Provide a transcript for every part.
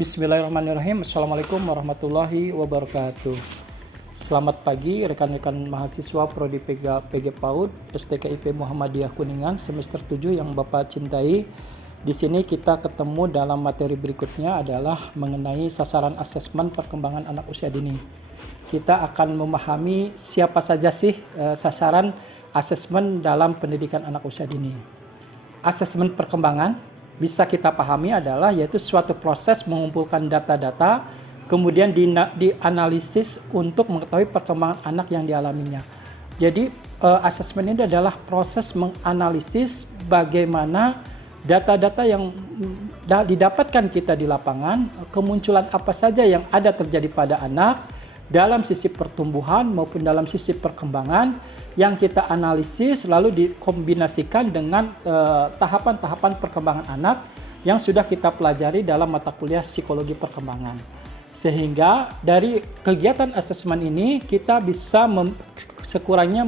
Bismillahirrahmanirrahim. Assalamualaikum warahmatullahi wabarakatuh. Selamat pagi rekan-rekan mahasiswa Prodi PG PAUD STKIP Muhammadiyah Kuningan semester 7 yang Bapak cintai. Di sini kita ketemu dalam materi berikutnya adalah mengenai sasaran asesmen perkembangan anak usia dini. Kita akan memahami siapa saja sih sasaran asesmen dalam pendidikan anak usia dini. Asesmen perkembangan bisa kita pahami adalah yaitu suatu proses mengumpulkan data-data kemudian dianalisis untuk mengetahui perkembangan anak yang dialaminya. Jadi asesmen ini adalah proses menganalisis bagaimana data-data yang didapatkan kita di lapangan, kemunculan apa saja yang ada terjadi pada anak dalam sisi pertumbuhan maupun dalam sisi perkembangan yang kita analisis lalu dikombinasikan dengan tahapan-tahapan perkembangan anak yang sudah kita pelajari dalam mata kuliah psikologi perkembangan. Sehingga dari kegiatan asesmen ini kita bisa sekurangnya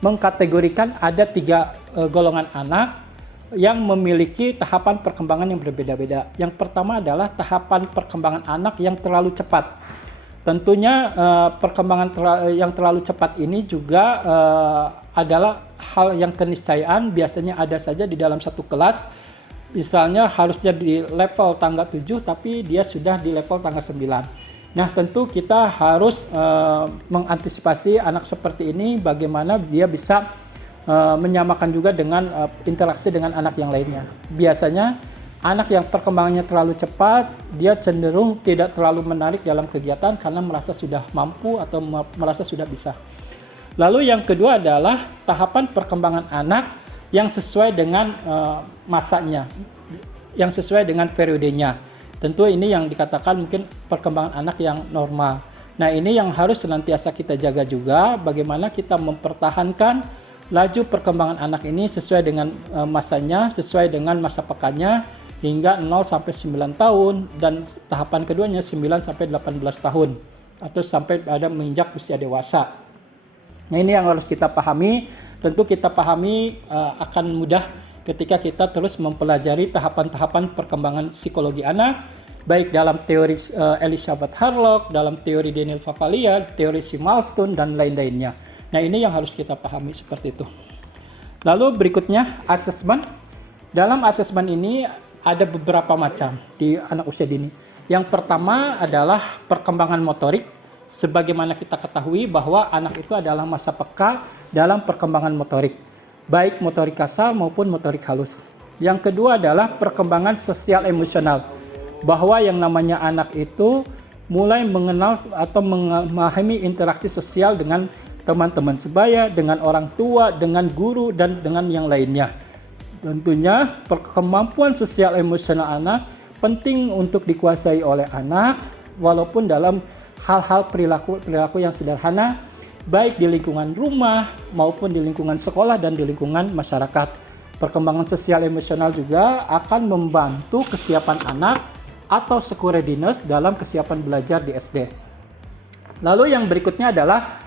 mengkategorikan ada 3 golongan anak yang memiliki tahapan perkembangan yang berbeda-beda. Yang pertama adalah tahapan perkembangan anak yang terlalu cepat. Tentunya perkembangan yang terlalu cepat ini juga adalah hal yang keniscayaan biasanya ada saja di dalam satu kelas. Misalnya harusnya di level tangga 7 tapi dia sudah di level tangga 9. Nah tentu kita harus mengantisipasi anak seperti ini bagaimana dia bisa menyamakan juga dengan interaksi dengan anak yang lainnya. Biasanya anak yang perkembangannya terlalu cepat, dia cenderung tidak terlalu menarik dalam kegiatan karena merasa sudah mampu atau merasa sudah bisa. Lalu yang kedua adalah tahapan perkembangan anak yang sesuai dengan masanya, yang sesuai dengan periodenya. Tentu ini yang dikatakan mungkin perkembangan anak yang normal. Nah ini yang harus senantiasa kita jaga juga, bagaimana kita mempertahankan laju perkembangan anak ini sesuai dengan masanya, sesuai dengan masa pekannya, hingga 0 sampai 9 tahun dan tahapan keduanya 9 sampai 18 tahun atau sampai pada menginjak usia dewasa. Nah, ini yang harus kita pahami. Tentu kita pahami akan mudah ketika kita terus mempelajari tahapan-tahapan perkembangan psikologi anak baik dalam teori Elizabeth Harlock, dalam teori Daniel Favalia, teori si Milestone dan lain-lainnya. Nah, ini yang harus kita pahami seperti itu. Lalu berikutnya asesmen. Dalam asesmen ini ada beberapa macam di anak usia dini. Yang pertama adalah perkembangan motorik. Sebagaimana kita ketahui bahwa anak itu adalah masa peka dalam perkembangan motorik, baik motorik kasar maupun motorik halus. Yang kedua adalah perkembangan sosial emosional, bahwa yang namanya anak itu mulai mengenal atau memahami interaksi sosial dengan teman-teman sebaya, dengan orang tua, dengan guru, dan dengan yang lainnya. Tentunya kemampuan sosial emosional anak penting untuk dikuasai oleh anak walaupun dalam hal-hal perilaku yang sederhana baik di lingkungan rumah maupun di lingkungan sekolah dan di lingkungan masyarakat. Perkembangan sosial emosional juga akan membantu kesiapan anak atau school readiness dalam kesiapan belajar di SD. Lalu yang berikutnya adalah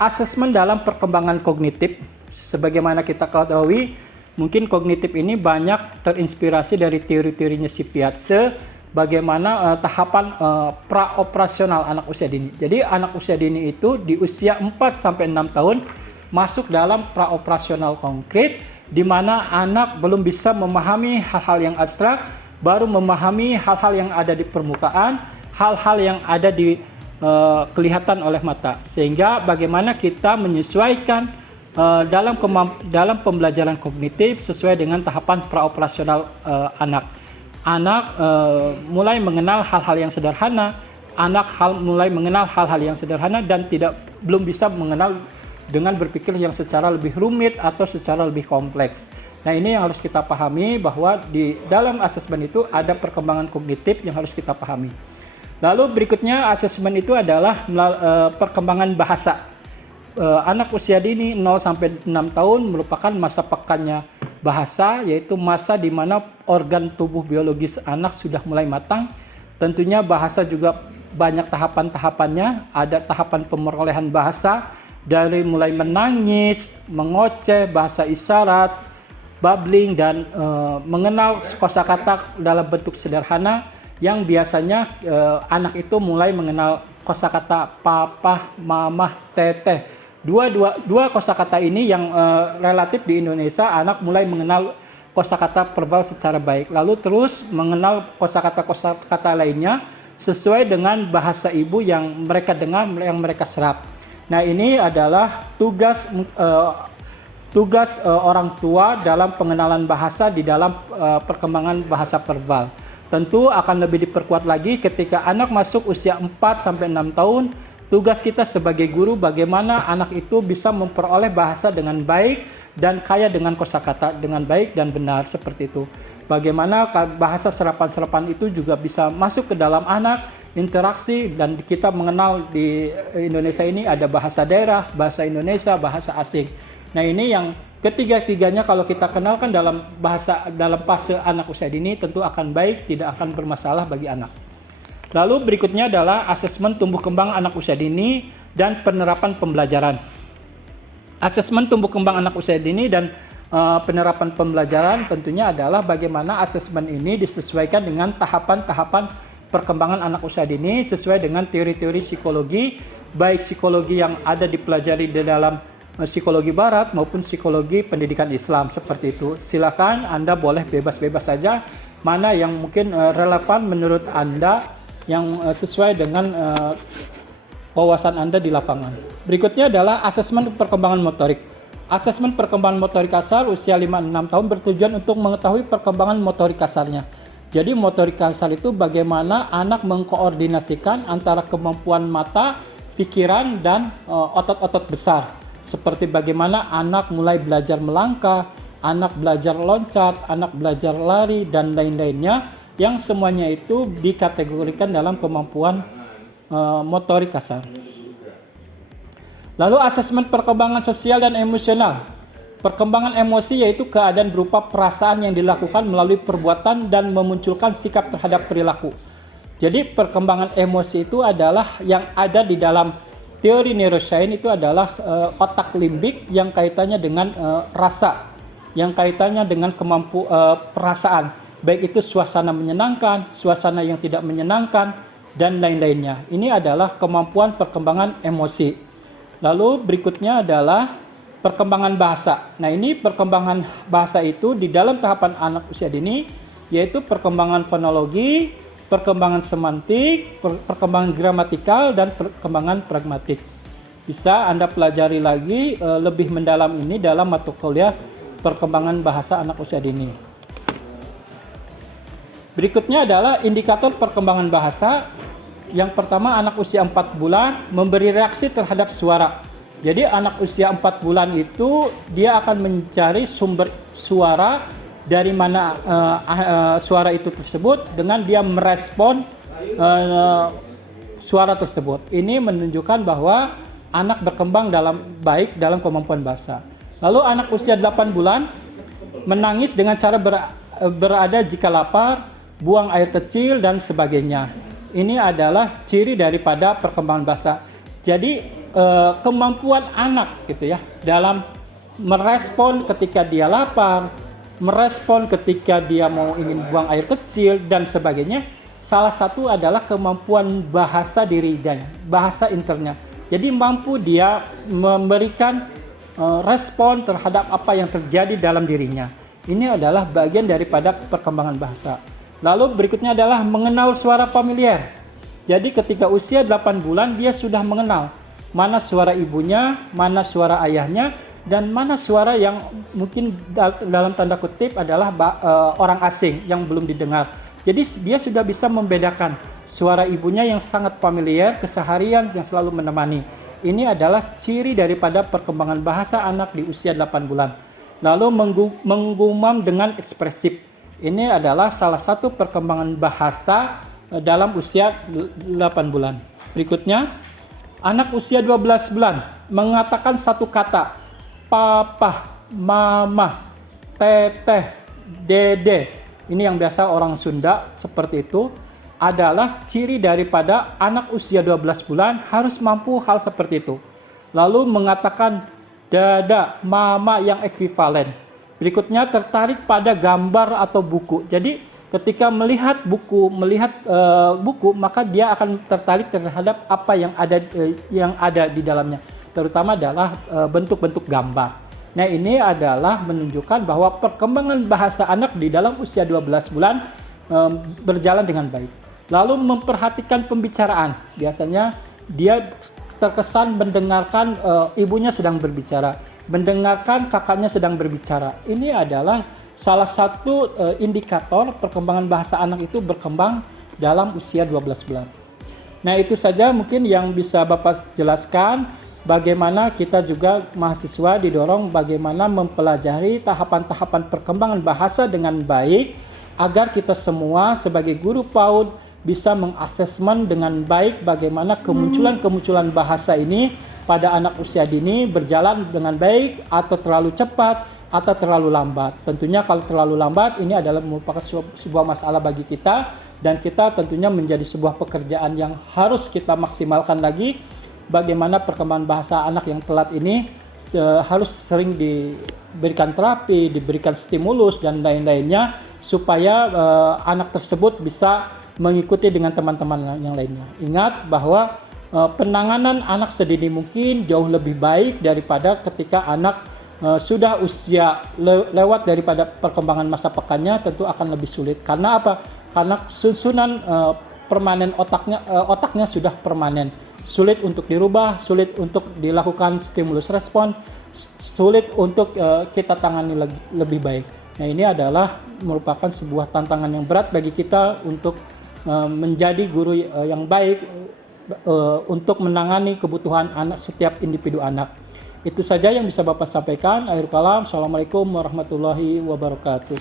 asesmen dalam perkembangan kognitif. Sebagaimana kita ketahui, mungkin kognitif ini banyak terinspirasi dari teori-teorinya si Piaget, bagaimana tahapan praoperasional anak usia dini. Jadi anak usia dini itu di usia 4 sampai 6 tahun masuk dalam praoperasional konkret, di mana anak belum bisa memahami hal-hal yang abstrak, baru memahami hal-hal yang ada di permukaan, hal-hal yang ada di kelihatan oleh mata. Sehingga bagaimana kita menyesuaikan dalam pembelajaran kognitif sesuai dengan tahapan praoperasional anak. Anak mulai mengenal hal-hal yang sederhana, mulai mengenal hal-hal yang sederhana dan belum bisa mengenal dengan berpikir yang secara lebih rumit atau secara lebih kompleks. Nah, ini yang harus kita pahami bahwa di dalam asesmen itu ada perkembangan kognitif yang harus kita pahami. Lalu berikutnya asesmen itu adalah perkembangan bahasa. Anak usia dini 0 sampai 6 tahun merupakan masa pekannya bahasa, yaitu masa di mana organ tubuh biologis anak sudah mulai matang. Tentunya bahasa juga banyak tahapan-tahapannya. Ada tahapan pemerolehan bahasa dari mulai menangis, mengoceh, bahasa isyarat, babbling, dan mengenal kosakata dalam bentuk sederhana yang biasanya anak itu mulai mengenal kosakata papa, mama, teteh. Dua kosakata ini yang relatif di Indonesia anak mulai mengenal kosakata verbal secara baik. Lalu terus mengenal kosakata lainnya sesuai dengan bahasa ibu yang mereka dengar, yang mereka serap. Nah, ini adalah tugas orang tua dalam pengenalan bahasa di dalam perkembangan bahasa verbal. Tentu akan lebih diperkuat lagi ketika anak masuk usia 4 sampai 6 tahun. Tugas kita sebagai guru bagaimana anak itu bisa memperoleh bahasa dengan baik dan kaya dengan kosakata dengan baik dan benar seperti itu. Bagaimana bahasa serapan-serapan itu juga bisa masuk ke dalam anak, interaksi, dan kita mengenal di Indonesia ini ada bahasa daerah, bahasa Indonesia, bahasa asing. Nah, ini yang ketiga-tiganya kalau kita kenalkan dalam fase anak usia dini tentu akan baik, tidak akan bermasalah bagi anak. Lalu berikutnya adalah asesmen tumbuh kembang anak usia dini dan penerapan pembelajaran. Asesmen tumbuh kembang anak usia dini dan penerapan pembelajaran tentunya adalah bagaimana asesmen ini disesuaikan dengan tahapan-tahapan perkembangan anak usia dini sesuai dengan teori-teori psikologi, baik psikologi yang ada dipelajari di dalam psikologi barat maupun psikologi pendidikan Islam seperti itu. Silakan Anda boleh bebas-bebas saja mana yang mungkin relevan menurut Anda yang sesuai dengan wawasan Anda di lapangan. Berikutnya adalah asesmen perkembangan motorik. Asesmen perkembangan motorik kasar usia 5-6 tahun bertujuan untuk mengetahui perkembangan motorik kasarnya. Jadi motorik kasar itu bagaimana anak mengkoordinasikan antara kemampuan mata, pikiran, dan otot-otot besar. Seperti bagaimana anak mulai belajar melangkah, anak belajar loncat, anak belajar lari, dan lain-lainnya yang semuanya itu dikategorikan dalam kemampuan motorik kasar. Lalu asesmen perkembangan sosial dan emosional. Perkembangan emosi yaitu keadaan berupa perasaan yang dilakukan melalui perbuatan dan memunculkan sikap terhadap perilaku. Jadi perkembangan emosi itu adalah yang ada di dalam teori neuroscience itu adalah otak limbik yang kaitannya dengan rasa, yang kaitannya dengan perasaan, baik itu suasana menyenangkan, suasana yang tidak menyenangkan, dan lain-lainnya. Ini adalah kemampuan perkembangan emosi. Lalu berikutnya adalah perkembangan bahasa. Nah, ini perkembangan bahasa itu di dalam tahapan anak usia dini, yaitu perkembangan fonologi, perkembangan semantik, perkembangan gramatikal, dan perkembangan pragmatik. Bisa Anda pelajari lagi lebih mendalam ini dalam mata kuliah perkembangan bahasa anak usia dini. Berikutnya adalah indikator perkembangan bahasa. Yang pertama, anak usia 4 bulan memberi reaksi terhadap suara. Jadi anak usia 4 bulan itu dia akan mencari sumber suara dari mana suara itu tersebut dengan dia merespon suara tersebut. Ini menunjukkan bahwa anak berkembang baik dalam kemampuan bahasa. Lalu anak usia 8 bulan menangis dengan cara berada jika lapar, buang air kecil, dan sebagainya. Ini adalah ciri daripada perkembangan bahasa. Jadi kemampuan anak gitu ya dalam merespon ketika dia lapar, merespon ketika dia ingin buang air kecil dan sebagainya, salah satu adalah kemampuan bahasa diri dan bahasa internya. Jadi mampu dia memberikan respon terhadap apa yang terjadi dalam dirinya. Ini adalah bagian daripada perkembangan bahasa. Lalu berikutnya adalah mengenal suara familiar. Jadi ketika usia 8 bulan dia sudah mengenal mana suara ibunya, mana suara ayahnya, dan mana suara yang mungkin dalam tanda kutip adalah orang asing yang belum didengar. Jadi dia sudah bisa membedakan suara ibunya yang sangat familiar, keseharian yang selalu menemani. Ini adalah ciri daripada perkembangan bahasa anak di usia 8 bulan. Lalu menggumam dengan ekspresif. Ini adalah salah satu perkembangan bahasa dalam usia 8 bulan. Berikutnya, anak usia 12 bulan mengatakan satu kata, papa, mama, teteh, dede. Ini yang biasa orang Sunda seperti itu, adalah ciri daripada anak usia 12 bulan harus mampu hal seperti itu. Lalu mengatakan dada, mama yang ekuivalen. Berikutnya tertarik pada gambar atau buku. Jadi ketika melihat buku, maka dia akan tertarik terhadap apa yang ada di dalamnya, terutama adalah bentuk-bentuk gambar. Nah, ini adalah menunjukkan bahwa perkembangan bahasa anak di dalam usia 12 bulan berjalan dengan baik. Lalu memperhatikan pembicaraan. Biasanya dia terkesan mendengarkan ibunya sedang berbicara, mendengarkan kakaknya sedang berbicara. Ini adalah salah satu indikator perkembangan bahasa anak itu berkembang dalam usia 12 bulan. Nah, itu saja mungkin yang bisa Bapak jelaskan. Bagaimana kita juga mahasiswa didorong bagaimana mempelajari tahapan-tahapan perkembangan bahasa dengan baik, agar kita semua sebagai guru PAUD bisa mengasesmen dengan baik bagaimana kemunculan bahasa ini pada anak usia dini berjalan dengan baik atau terlalu cepat atau terlalu lambat. Tentunya kalau terlalu lambat ini adalah merupakan sebuah masalah bagi kita, dan kita tentunya menjadi sebuah pekerjaan yang harus kita maksimalkan lagi. Bagaimana perkembangan bahasa anak yang telat ini harus sering diberikan terapi, diberikan stimulus dan lain-lainnya, supaya anak tersebut bisa mengikuti dengan teman-teman yang lainnya. Ingat bahwa penanganan anak sedini mungkin jauh lebih baik daripada ketika anak sudah usia lewat daripada perkembangan masa pekannya, tentu akan lebih sulit. Karena apa? Karena susunan permanen otaknya sudah permanen. Sulit untuk dirubah, sulit untuk dilakukan stimulus respon, sulit untuk kita tangani lebih baik. Nah, ini adalah merupakan sebuah tantangan yang berat bagi kita untuk menjadi guru yang baik untuk menangani kebutuhan anak, setiap individu anak. Itu saja yang bisa Bapak sampaikan. Akhir kalam, Assalamualaikum warahmatullahi wabarakatuh.